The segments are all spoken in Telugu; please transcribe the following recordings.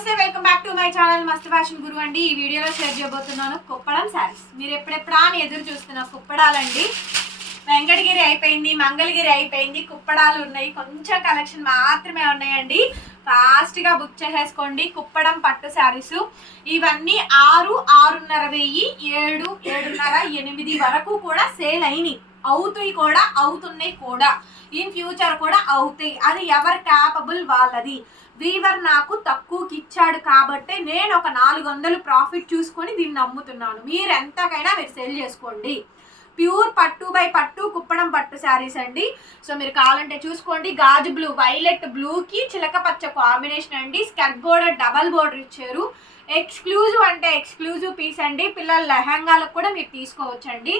నమస్తే welcome back to my channel Mast fashion Guru అండి. ఈ వీడియోలో షేర్ చేయబోతున్నాను కుప్పడం శారీస్ మీరు ఎప్పుడెప్పుడా అని ఎదురు చూస్తున్న కుప్పడాలండి. వెంకటగిరి అయిపోయింది మంగళగిరి అయిపోయింది కుప్పడాలు ఉన్నాయి. కొంచెం కలెక్షన్ మాత్రమే ఉన్నాయండి. ఫాస్ట్గా బుక్ చేసేసుకోండి. కుప్పడం పట్టు శారీస్ ఇవన్నీ ఆరు ఆరున్నర వెయ్యి ఏడు ఏడున్నర ఎనిమిది వరకు కూడా సేల్ అయినాయి. అవుతాయి కూడా అవుతున్నాయి కూడా. ఇన్ ఫ్యూచర్ కూడా అవుతాయి. అది ఎవరు క్యాపబుల్ వాళ్ళది? వీవర్ నాకు తక్కువకి ఇచ్చాడు కాబట్టి నేను ఒక నాలుగు వందలు ప్రాఫిట్ చూసుకొని దీన్ని అమ్ముతున్నాను మీరు ఎంతకైనా మీరు సేల్ చేసుకోండి. ప్యూర్ పట్టు బై పట్టు కుప్పడం పట్టు శారీస్ అండి. సో మీరు కావాలంటే చూసుకోండి. గాజు బ్లూ వైలెట్ బ్లూకి చిలక పచ్చ కాంబినేషన్ అండి. స్కర్ట్ బోర్డర్ డబల్ బోర్డర్ ఇచ్చారు. ఎక్స్క్లూజివ్ అంటే ఎక్స్క్లూజివ్ పీస్ అండి. పిల్లల లెహంగాలకు కూడా మీరు తీసుకోవచ్చండి.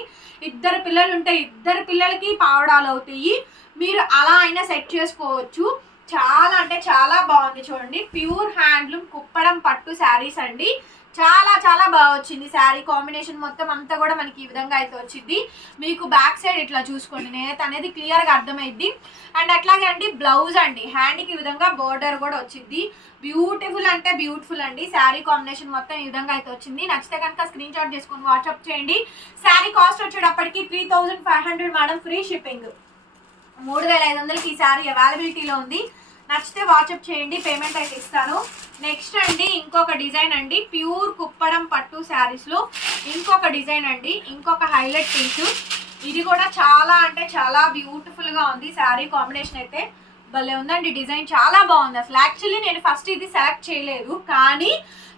ఇద్దరు పిల్లలు ఉంటే ఇద్దరు పిల్లలకి పావడాలు అవుతాయి. మీరు అలా అయినా సెట్ చేసుకోవచ్చు. చాలా అంటే చాలా బాగుంది చూడండి. ప్యూర్ హ్యాండ్లూమ్ కుప్పడం పట్టు శారీస్ అండి. చాలా చాలా బాగా వచ్చింది శారీ. కాంబినేషన్ మొత్తం అంతా కూడా మనకి ఈ విధంగా అయితే వచ్చింది. మీకు బ్యాక్ సైడ్ ఇట్లా చూసుకోండి. నేత అనేది క్లియర్గా అర్థమైద్ది అండ్ అట్లాగే అండి బ్లౌజ్ అండి. హ్యాండ్కి ఈ విధంగా బోర్డర్ కూడా వచ్చింది. బ్యూటిఫుల్ అంటే బ్యూటిఫుల్ అండి. శారీ కాంబినేషన్ మొత్తం ఈ విధంగా అయితే వచ్చింది. నచ్చితే కనుక స్క్రీన్ షాట్ చేసుకొని వాట్సాప్ చేయండి. శారీ కాస్ట్ వచ్చేటప్పటికి three thousand five hundred madam free shipping మూడు వేల ఐదు వందలకి ఈ శారీ అవైలబిలిటీలో ఉంది. నచ్చితే వాట్సాప్ చేయండి పేమెంట్ అయితే ఇస్తాను. నెక్స్ట్ అండి ఇంకొక డిజైన్ అండి. ప్యూర్ కుప్పడం పట్టు శారీస్లో ఇంకొక డిజైన్ అండి. ఇంకొక హైలైట్ పీసు ఇది కూడా చాలా అంటే చాలా బ్యూటిఫుల్గా ఉంది. శారీ కాంబినేషన్ అయితే భలే ఉందండి డిజైన్ చాలా బాగుంది. అసలు యాక్చువల్లీ నేను ఫస్ట్ ఇది సెలెక్ట్ చేయలేదు. కానీ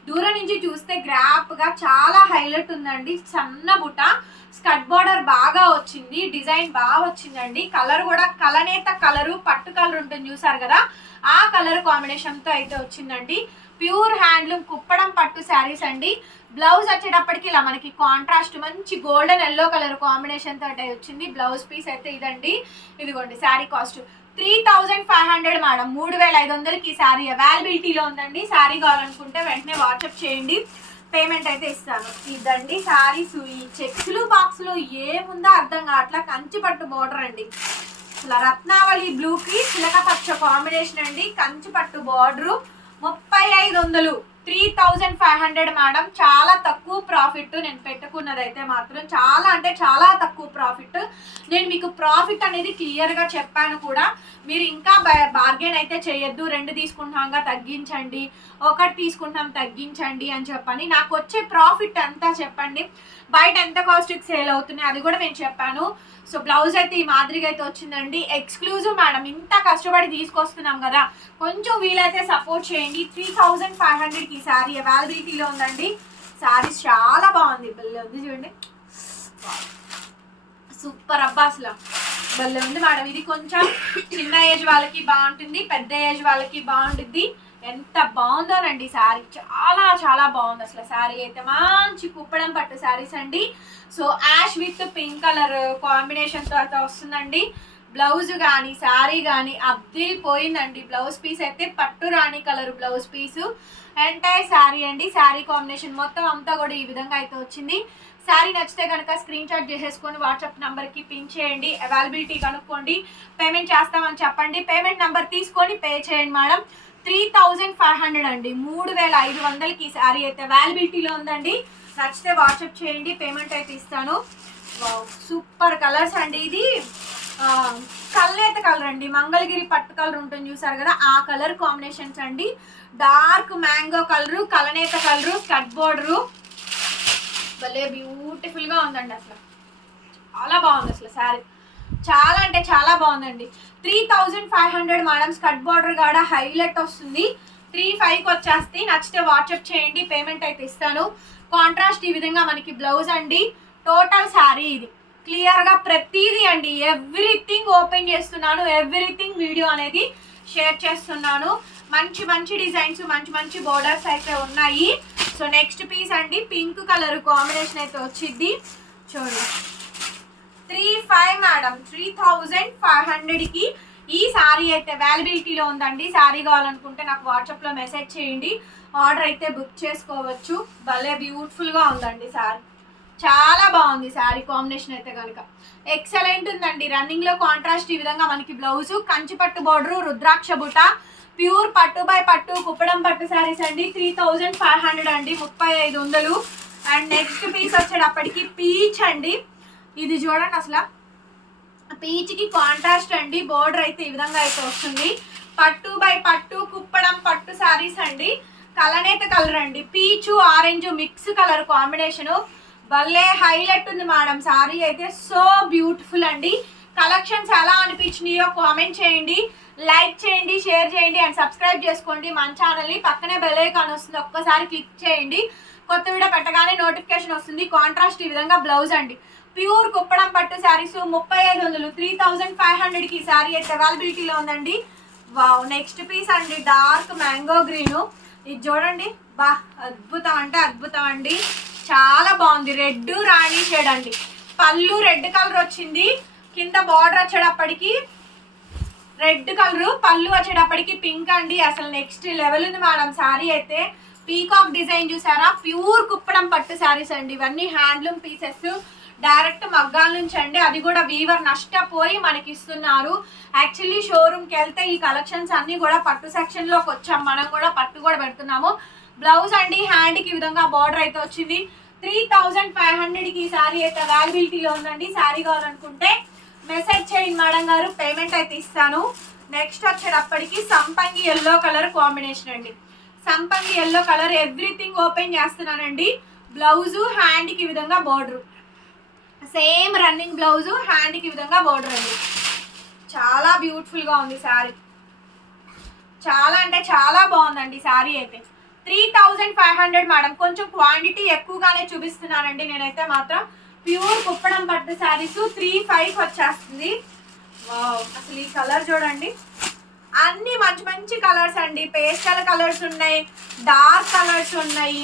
దూరం నుంచి చూస్తే గ్రాప్గా చాలా హైలైట్ ఉందండి. సన్న బుట్ట స్కర్ట్ బార్డర్ బాగా వచ్చింది డిజైన్ బాగా వచ్చిందండి. కలర్ కూడా కలనేత కలరు పట్టు కలర్ ఉంటుంది చూసారు కదా? ఆ కలర్ కాంబినేషన్తో అయితే వచ్చిందండి. ప్యూర్ హ్యాండ్లూమ్ కుప్పడం పట్టు శారీస్ అండి. బ్లౌజ్ వచ్చేటప్పటికి ఇలా మనకి కాంట్రాస్ట్ మంచి గోల్డెన్ ఎల్లో కలర్ కాంబినేషన్ తోటి వచ్చింది. బ్లౌజ్ పీస్ అయితే ఇదండి. ఇదిగోండి sari cost three thousand five hundred madam. మూడు వేల ఐదు వందలకి ఈ శారీ అవైలబిలిటీలో ఉందండి. శారీ కావాలనుకుంటే వెంటనే వాట్సాప్ చేయండి. పేమెంట్ అయితే ఇస్తాను. ఇదండి శారీస్ ఈ చెక్స్లు బాక్స్లు ఏముందో అర్థం కావట్లా. కంచి పట్టు బోర్డర్ అండి. అసలు రత్నావళి బ్లూకి చిలక పచ్చ కాంబినేషన్ అండి. కంచి పట్టు బార్డరు ముప్పై ఐదు వందలు. Three thousand five hundred madam. చాలా తక్కువ ప్రాఫిట్ నేను పెట్టాను. అయితే మాత్రం చాలా అంటే చాలా తక్కువ ప్రాఫిట్. నేను మీకు ప్రాఫిట్ అనేది క్లియర్గా చెప్పాను కూడా. మీరు ఇంకా బార్గెన్ అయితే చేయొద్దు. రెండు తీసుకుంటాంగా తగ్గించండి. ఒకటి తీసుకుంటాం తగ్గించండి అని చెప్పని. నాకు వచ్చే ప్రాఫిట్ అంతా చెప్పండి? బయట ఎంత కాస్ట్కి సేల్ అవుతున్నాయి? అది కూడా నేను చెప్పాను. సో బ్లౌజ్ అయితే ఈ మాదిరిగా అయితే వచ్చిందండి. ఎక్స్క్లూజివ్ మేడం ఇంత కష్టపడి తీసుకొస్తున్నాం కదా. కొంచెం వీలైతే సపోర్ట్ చేయండి. త్రీ థౌజండ్ ఫైవ్ హండ్రెడ్కి ఈ శారీ అవైలబిలిటీలో ఉందండి. శారీస్ చాలా బాగుంది. భలే ఉంది చూడండి. సూపర్ అబ్బా అసలు. భలే ఉంది మేడం. ఇది కొంచెం చిన్న ఏజ్ వాళ్ళకి బాగుంటుంది పెద్ద ఏజ్ వాళ్ళకి బాగుంటుంది. ఎంత బాగుందోనండి శారీ చాలా చాలా బాగుంది అసలు శారీ అయితే. మంచి కుప్పడం పట్టు శారీస్ అండి. So ash with pink colour కాంబినేషన్తో అయితే వస్తుందండి. బ్లౌజ్ కానీ శారీ కానీ పోయిందండి. బ్లౌజ్ పీస్ అయితే పట్టు రాణి colour blouse piece entire sari అండి. శారీ కాంబినేషన్ మొత్తం అంతా కూడా ఈ విధంగా అయితే వచ్చింది. శారీ నచ్చితే కనుక స్క్రీన్ షాట్ చేసేసుకొని వాట్సాప్ నెంబర్కి పిన్ చేయండి. అవైలబిలిటీ కనుక్కోండి. పేమెంట్ చేస్తామని చెప్పండి. పేమెంట్ నెంబర్ తీసుకొని పే చేయండి madam. Three thousand five hundred అండి. మూడు వేల ఐదు వందలకి ఈ శారీ అయితే అవైలబిలిటీలో ఉందండి. నచ్చితే వాట్సాప్ చేయండి. పేమెంట్ అయితే ఇస్తాను. సూపర్ కలర్స్ అండి ఇది. కల్లేత కలర్ అండి. మంగళగిరి పట్టు కలర్ ఉంటుంది చూసారు కదా ఆ కలర్ కాంబినేషన్స్ అండి. డార్క్ మ్యాంగో కలరు కలనేత కలరు స్కట్ బోర్డరు. భలే బ్యూటిఫుల్గా ఉందండి అసలు. చాలా బాగుంది అసలు శారీ. చాలా అంటే చాలా బాగుందండి. Three thousand five hundred madam skirt border కాడ హైలైట్ వస్తుంది. త్రీ ఫైవ్కి వచ్చేస్తే నచ్చితే వాట్సాప్ చేయండి పేమెంట్ అయితే ఇస్తాను. కాంట్రాస్ట్ ఈ విధంగా మనకి బ్లౌజ్ అండి. టోటల్ శారీ ఇది. క్లియర్గా ప్రతిదీ అండి. ఎవ్రీథింగ్ ఓపెన్ చేస్తున్నాను. ఎవ్రీథింగ్ వీడియో అనేది షేర్ చేస్తున్నాను. మంచి మంచి డిజైన్స్ మంచి మంచి బోర్డర్స్ అయితే ఉన్నాయి. సో నెక్స్ట్ పీస్ అండి. పింక్ కలర్ కాంబినేషన్ అయితే వచ్చింది. చూడండి three five madam three thousand five హండ్రెడ్కి ఈ శారీ అయితే అవైలబిలిటీలో ఉందండి. శారీ కావాలనుకుంటే నాకు వాట్సాప్లో మెసేజ్ చేయండి. ఆర్డర్ అయితే బుక్ చేసుకోవచ్చు. భలే బ్యూటిఫుల్గా ఉందండి శారీ చాలా బాగుంది శారీ కాంబినేషన్ అయితే కనుక ఎక్సలెంట్ ఉందండి. రన్నింగ్లో కాంట్రాస్ట్ ఈ విధంగా మనకి బ్లౌజు కంచిపట్టు బార్డరు రుద్రాక్ష బుట ప్యూర్ పట్టు బై పట్టు కుప్పడం పట్టు శారీస్ అండి. త్రీ థౌజండ్ ఫైవ్ హండ్రెడ్ అండి. ముప్పై ఐదు వందలు. అండ్ నెక్స్ట్ పీస్ వచ్చేటప్పటికి పీచ్ అండి. ఇది చూడండి అసలు. పీచ్కి కాంట్రాస్ట్ అండి. బోర్డర్ అయితే ఈ విధంగా అయితే వస్తుంది. పట్టు బై పట్టు కుప్పడం పట్టు శారీస్ అండి. కలనేత కలర్ అండి. Peach orange mix colour combination భలే హైలైట్ ఉంది మేడం. సారీ అయితే సో బ్యూటిఫుల్ అండి. కలెక్షన్స్ ఎలా అనిపించినాయో కామెంట్ చేయండి లైక్ చేయండి షేర్ చేయండి అండ్ సబ్స్క్రైబ్ చేసుకోండి మన ఛానల్ని. పక్కనే బెల్ ఐకాన్ వస్తుంది ఒక్కసారి క్లిక్ చేయండి. కొత్త వీడియో పెట్టగానే నోటిఫికేషన్ వస్తుంది. కాంట్రాస్ట్ ఈ విధంగా బ్లౌజ్ అండి. ప్యూర్ కుప్పడం పట్టు శారీస్ ముప్పై ఐదు వందలు. త్రీ థౌజండ్ ఫైవ్ హండ్రెడ్కి ఈ శారీ అయితే అవైలబిలిటీలో ఉందండి. వావ్ నెక్స్ట్ పీస్ అండి డార్క్ మ్యాంగో గ్రీన్. ఇది చూడండి. బా అద్భుతం అంటే అద్భుతం అండి. చాలా బాగుంది. రెడ్ రాణి షేడ్ అండి. పళ్ళు రెడ్ కలర్ వచ్చింది. కింద బార్డర్ వచ్చేటప్పటికి రెడ్ కలర్ పళ్ళు వచ్చేటప్పటికి పింక్ అండి. అసలు నెక్స్ట్ లెవెల్ ఉంది మేడం శారీ అయితే పీకాక్ డిజైన్ చూసారా? ప్యూర్ కుప్పడం పట్టు శారీస్ అండి. ఇవన్నీ హ్యాండ్లూమ్ పీసెస్ డైరెక్ట్ మగ్గాల నుంచి అండి. అది కూడా వీవర్ నష్టపోయి మనకి ఇస్తున్నారు యాక్చువల్లీ షోరూమ్కి వెళ్తే ఈ కలెక్షన్స్ అన్నీ కూడా పట్టు సెక్షన్లోకి వచ్చాం. మనం కూడా పట్టు కూడా పెడుతున్నాము. బ్లౌజ్ అండి హ్యాండ్కి ఈ విధంగా బార్డర్ అయితే వచ్చింది. త్రీ థౌజండ్ ఫైవ్ హండ్రెడ్కి ఈ శారీ అయితే అవైలబిలిటీలో ఉందండి. శారీ కావాలనుకుంటే మెసేజ్ చేయండి మేడం గారు పేమెంట్ అయితే ఇస్తాను. నెక్స్ట్ వచ్చేటప్పటికి సంపంగి ఎల్లో కలర్ కాంబినేషన్ అండి. సంపంగి ఎల్లో కలర్ ఎవ్రీథింగ్ ఓపెన్ చేస్తున్నానండి. బ్లౌజు హ్యాండ్కి ఈ విధంగా బార్డర్ సేమ్ రన్నింగ్ బ్లౌజు హ్యాండ్కి విధంగా బార్డర్ అండి. చాలా బ్యూటిఫుల్గా ఉంది శారీ చాలా అంటే చాలా బాగుందండి శారీ అయితే. Three thousand five hundred madam. కొంచెం క్వాంటిటీ ఎక్కువగానే చూపిస్తున్నానండి. నేనైతే మాత్రం ప్యూర్ కుప్పడం పట్టు శారీస్ త్రీ ఫైవ్ వచ్చేస్తుంది. అసలు ఈ కలర్ చూడండి. అన్ని మంచి మంచి కలర్స్ అండి. పేస్టల్ కలర్స్ ఉన్నాయి డార్క్ కలర్స్ ఉన్నాయి.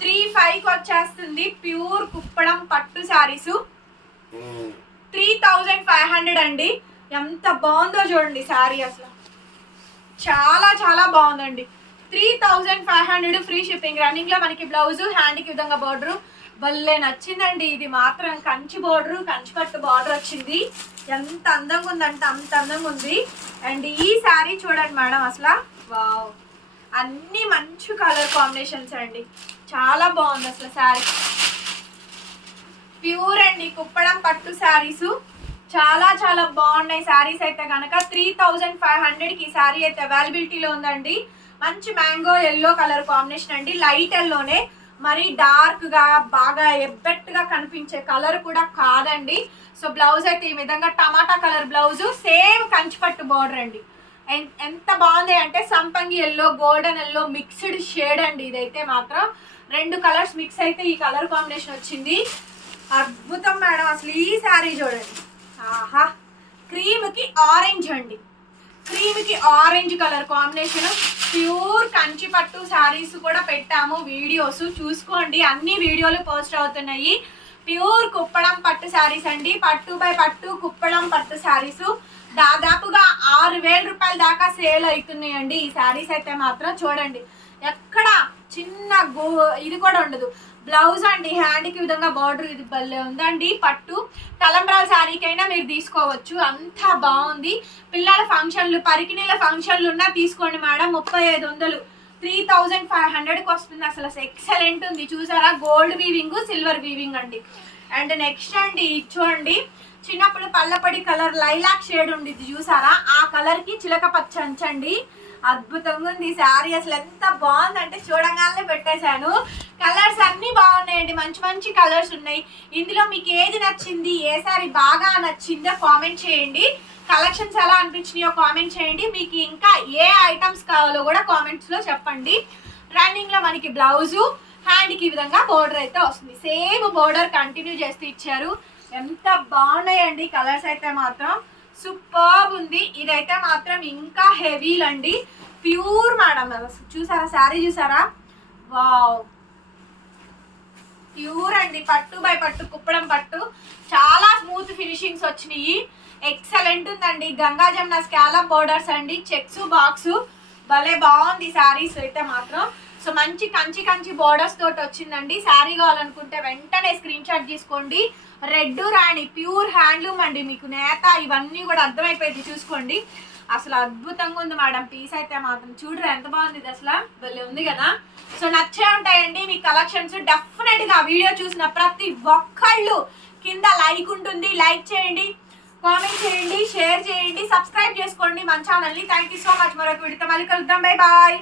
త్రీ ఫైవ్కి వచ్చేస్తుంది ప్యూర్ కుప్పడం పట్టు saris. Three thousand five hundred అండి. ఎంత బాగుందో చూడండి శారీ అసలు. చాలా చాలా బాగుందండి. Three thousand five hundred free shipping. రన్నింగ్లో మనకి బ్లౌజ్ హ్యాండ్కి విధంగా బార్డరు భలే నచ్చిందండి. ఇది మాత్రం కంచి బార్డరు కంచి పట్టు బార్డర్ వచ్చింది. ఎంత అందంగా ఉందంటే అంత అందంగా ఉంది. అండ్ ఈ శారీ చూడండి మేడం అసలు. వావ్. అన్ని మంచి కలర్ కాంబినేషన్స్ అండి. చాలా బాగుంది అసలు శారీ. ప్యూర్ అండి కుప్పడం పట్టు శారీస్. చాలా చాలా బాగున్నాయి శారీస్ అయితే కనుక త్రీ థౌజండ్ ఫైవ్ హండ్రెడ్కి ఈ శారీ అయితే అవైలబిలిటీలో ఉందండి. మంచి మ్యాంగో ఎల్లో కలర్ కాంబినేషన్ అండి. లైట్ ఎల్లోనే మరి డార్క్గా బాగా ఎఫెక్ట్గా కనిపించే కలర్ కూడా కాదండి. సో బ్లౌజ్ అయితే ఈ విధంగా టమాటా కలర్ బ్లౌజు సేమ్ కంచిపట్టు బార్డర్ అండి. ఎన్- ఎంత బాగుంది అంటే సంపంగి yellow golden yellow mixed shade అండి. ఇదైతే మాత్రం రెండు కలర్స్ మిక్స్ అయితే ఈ కలర్ కాంబినేషన్ వచ్చింది. అద్భుతం మేడం అసలు ఈ శారీ చూడండి. ఆహా! క్రీమ్కి ఆరెంజ్ అండి. క్రీమ్కి orange colour combination pure Kanchi పట్టు శారీస్ కూడా పెట్టాము వీడియోస్ చూసుకోండి. అన్ని వీడియోలు పోస్ట్ అవుతున్నాయి. ప్యూర్ కుప్పడం పట్టు శారీస్ అండి. పట్టు బై పట్టు కుప్పడం పట్టు శారీస్ దాదాపుగా ఆరు వేల రూపాయల దాకా సేల్ అవుతున్నాయండి. ఈ శారీస్ అయితే మాత్రం చూడండి. ఎక్కడ చిన్న గో ఇది కూడా ఉండదు. బ్లౌజ్ అండి హ్యాండ్కి విధంగా బార్డర్ ఇది భలే ఉందండి. పట్టు తలంబ్రాల శారీకైనా మీరు తీసుకోవచ్చు. అంతా బాగుంది. పిల్లల ఫంక్షన్లు పరికిణీల ఫంక్షన్లు ఉన్నా తీసుకోండి మేడం. ముప్పై ఐదు వందలు. త్రీ థౌజండ్ ఫైవ్ హండ్రెడ్కి వస్తుంది. అసలు ఎక్సలెంట్ ఉంది. చూసారా? గోల్డ్ వీవింగ్ సిల్వర్ వీవింగ్ అండి. అండ్ నెక్స్ట్ అండి ఇది చూడండి చిన్నప్పుడు పల్లపడి కలర్ లైలాక్ షేడ్ ఉంది చూసారా? ఆ కలర్కి చిలక పచ్చ అంచండి. అద్భుతంగా ఉంది. ఈ శారీ అసలు ఎంత బాగుందంటే చూడగానే పెట్టేశాను. కలర్స్ అన్నీ బాగున్నాయండి. మంచి మంచి కలర్స్ ఉన్నాయి. ఇందులో మీకు ఏది నచ్చింది ఏ సారీ బాగా నచ్చిందో కామెంట్ చేయండి. కలెక్షన్స్ ఎలా అనిపించినాయో కామెంట్ చేయండి. మీకు ఇంకా ఏ ఐటమ్స్ కావాలో కూడా కామెంట్స్లో చెప్పండి. రన్నింగ్లో మనకి బ్లౌజు హ్యాండ్కి ఈ విధంగా బోర్డర్ అయితే వస్తుంది. సేమ్ బోర్డర్ కంటిన్యూ చేస్తూ ఇచ్చారు. ఎంత బాగున్నాయండి కలర్స్ అయితే మాత్రం. సూపర్బ్ ఉంది. ఇదైతే మాత్రం ఇంకా హెవీలండి ప్యూర్ మేడం చూసారా? శారీ చూసారా? వావ్. ప్యూర్ అండి పట్టు బై పట్టు కుప్పడం పట్టు. చాలా స్మూత్ ఫినిషింగ్స్ వచ్చినాయి. ఎక్సలెంట్ ఉందండి. గంగా జమున స్కాలప్ బోర్డర్స్ అండి చెక్స్ బాక్స్. భలే బాగుంది శారీస్ అయితే మాత్రం. సో మంచి కంచి కంచి బోర్డర్స్ తోటి వచ్చిందండి. శారీ కావాలనుకుంటే వెంటనే స్క్రీన్ షాట్ తీసుకోండి. రెడ్ రాణి ప్యూర్ హ్యాండ్లూమ్ అండి మీకు నేత. ఇవన్నీ కూడా అర్థమైపోయింది చూసుకోండి. అసలు అద్భుతంగా ఉంది మేడం. పీస్ అయితే మాత్రం చూడరు ఎంత బాగుంది ఇది అసలు. వెళ్ళి ఉంది కదా. సో నచ్చే ఉంటాయండి మీ కలెక్షన్స్. డెఫినెట్గా వీడియో చూసిన ప్రతి ఒక్కళ్ళు కింద లైక్ ఉంటుంది. లైక్ చేయండి కామెంట్ చేయండి షేర్ చేయండి సబ్స్క్రైబ్ చేసుకోండి మన ఛానల్ని. థ్యాంక్ యూ సో మచ్ మరొక వీడితో మళ్ళీ కలుద్దాం. Bye bye